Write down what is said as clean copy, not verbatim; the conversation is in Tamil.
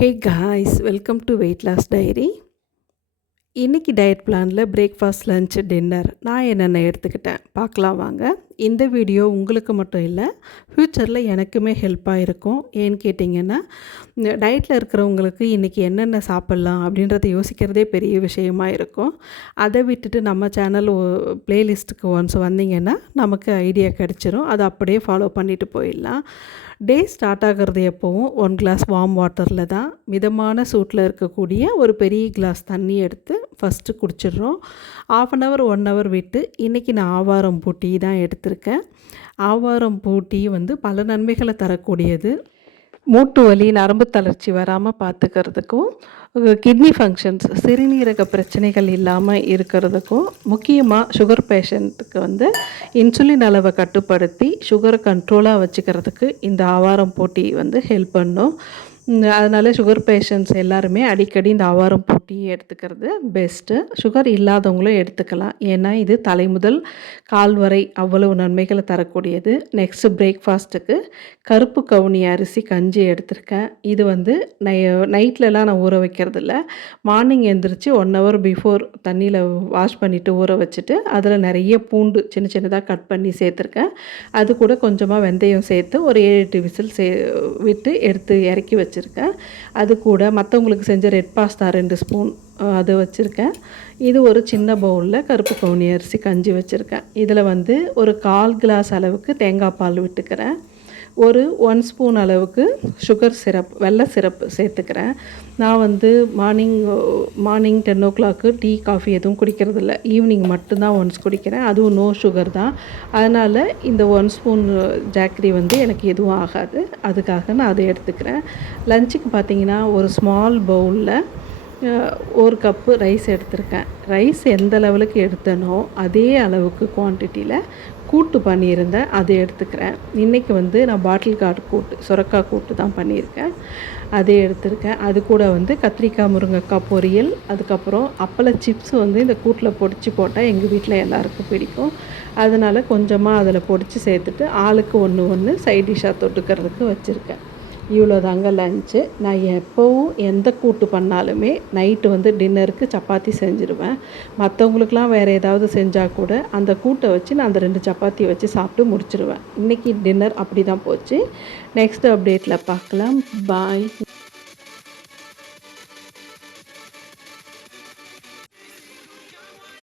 Hey guys, welcome to weight loss diary. இன்றைக்கி டயட் பிளானில் பிரேக்ஃபாஸ்ட், லன்ச், டின்னர் நான் என்னென்ன எடுத்துக்கிட்டேன் பார்க்கலாம் வாங்க. இந்த வீடியோ உங்களுக்கு மட்டும் இல்லை, ஃப்யூச்சரில் எனக்குமே ஹெல்ப்பாக இருக்கும். ஏன்னு கேட்டிங்கன்னா, டயட்டில் இருக்கிறவங்களுக்கு இன்றைக்கி என்னென்ன சாப்பிட்லாம் அப்படின்றத யோசிக்கிறதே பெரிய விஷயமாக இருக்கும். அதை விட்டுட்டு நம்ம சேனல் ப்ளேலிஸ்ட்டுக்கு ஒன்ஸ் வந்தீங்கன்னா நமக்கு ஐடியா கிடச்சிரும். அதை அப்படியே ஃபாலோ பண்ணிவிட்டு போயிடலாம். டே ஸ்டார்ட் ஆகிறது எப்போவும் 1 கிளாஸ் வார்ம் வாட்டரில் தான். மிதமான சூட்டில் இருக்கக்கூடிய ஒரு பெரிய கிளாஸ் தண்ணி எடுத்து ஃபஸ்ட்டு குடிச்சிடுறோம். 1/2 hour 1 hour விட்டு இன்றைக்கி நான் ஆவாரம் பூ டீ தான் எடுத்திருக்கேன். ஆவாரம் பூ டீ பல நன்மைகளை தரக்கூடியது. மூட்டு வலி, நரம்பு தளர்ச்சி வராமல் பார்த்துக்கிறதுக்கும், கிட்னி ஃபங்க்ஷன்ஸ், சிறுநீரக பிரச்சனைகள் இல்லாமல் இருக்கிறதுக்கும், முக்கியமாக சுகர் பேஷண்ட்டுக்கு இன்சுலின் அளவை கட்டுப்படுத்தி சுகரை கண்ட்ரோலாக வச்சுக்கிறதுக்கு இந்த ஆவாரம் பூ டீ ஹெல்ப் பண்ணும். அதனால் சுகர் பேஷண்ட்ஸ் எல்லாருமே அடிக்கடி இந்த ஆவாரம் பூ டீ எடுத்துக்கிறது பெஸ்ட்டு. சுகர் இல்லாதவங்களும் எடுத்துக்கலாம். ஏன்னா இது தலை முதல் கால் வரை அவ்வளவு நன்மைகளை தரக்கூடியது. நெக்ஸ்ட்டு பிரேக்ஃபாஸ்ட்டுக்கு கருப்பு கவுனி அரிசி கஞ்சி எடுத்திருக்கேன். இது நைட்லலாம் நான் ஊற வைக்கிறதில்ல. மார்னிங் எழுந்திரிச்சு 1 hour பிஃபோர் தண்ணியில் வாஷ் பண்ணிவிட்டு ஊற வச்சுட்டு அதில் நிறைய பூண்டு சின்ன சின்னதாக கட் பண்ணி சேர்த்துருக்கேன். அது கூட கொஞ்சமாக வெந்தயம் சேர்த்து ஒரு 7-8 விசில் விட்டு எடுத்து இறக்கி வச்சுருக்கேன். அது கூட மற்றவங்களுக்கு செஞ்ச ரெட் பாஸ்தா 2 ஸ்பூன் அது வச்சுருக்கேன். இது ஒரு சின்ன பவுலில் கருப்பு கவுனி அரிசி கஞ்சி வச்சுருக்கேன். இதில் ஒரு 1/4 கிளாஸ் அளவுக்கு தேங்காய் பால் விட்டுக்கிறேன். ஒரு 1 ஸ்பூன் அளவுக்கு சுகர் சிரப், வெள்ளை சிரப்பு சேர்த்துக்கிறேன். நான் மார்னிங் 10 o'clock டீ காஃபி எதுவும் குடிக்கிறதில்ல. ஈவினிங் மட்டும்தான் ஒன்ஸ் குடிக்கிறேன். அதுவும் நோ சுகர் தான். அதனால் இந்த 1 ஸ்பூன் ஜாக்கரி எனக்கு எதுவும் ஆகாது. அதுக்காக நான் அதை எடுத்துக்கிறேன். லஞ்சுக்கு பார்த்திங்கன்னா ஒரு ஸ்மால் பவுலில் 1 கப்பு ரைஸ் எடுத்திருக்கேன். ரைஸ் எந்த லெவலுக்கு எடுத்தனோ அதே அளவுக்கு குவான்டிட்டியில் கூட்டு பண்ணியிருந்தேன், அதை எடுத்துக்கிறேன். இன்றைக்கி நான் பாட்டில் கார்டு கூட்டு, சுரக்காய் கூட்டு தான் பண்ணியிருக்கேன். அதே எடுத்திருக்கேன். அது கூட கத்திரிக்காய், முருங்கைக்காய் பொரியல், அதுக்கப்புறம் அப்பள சிப்ஸ் இந்த கூட்டில் பொடிச்சு போட்டால் எங்கள் வீட்டில் எல்லாருக்கும் பிடிக்கும். அதனால் கொஞ்சமாக அதில் பொடிச்சு சேர்த்துட்டு ஆளுக்கு 1 சைட் டிஷ்ஷாக தொட்டுக்கிறதுக்கு வச்சுருக்கேன். இவ்வளோ தாங்க லஞ்சு. நான் எப்போவும் எந்த கூட்டு பண்ணாலுமே நைட்டு டின்னருக்கு சப்பாத்தி செஞ்சுருவேன். மற்றவங்களுக்குலாம் வேறு ஏதாவது செஞ்சால் கூட அந்த கூட்டை வச்சு நான் அந்த 2 சப்பாத்தி வச்சு சாப்பிட்டு முடிச்சிடுவேன். இன்றைக்கி டின்னர் அப்படி தான் போச்சு. நெக்ஸ்ட் அப்டேட்டில் பார்க்கலாம். பாய்.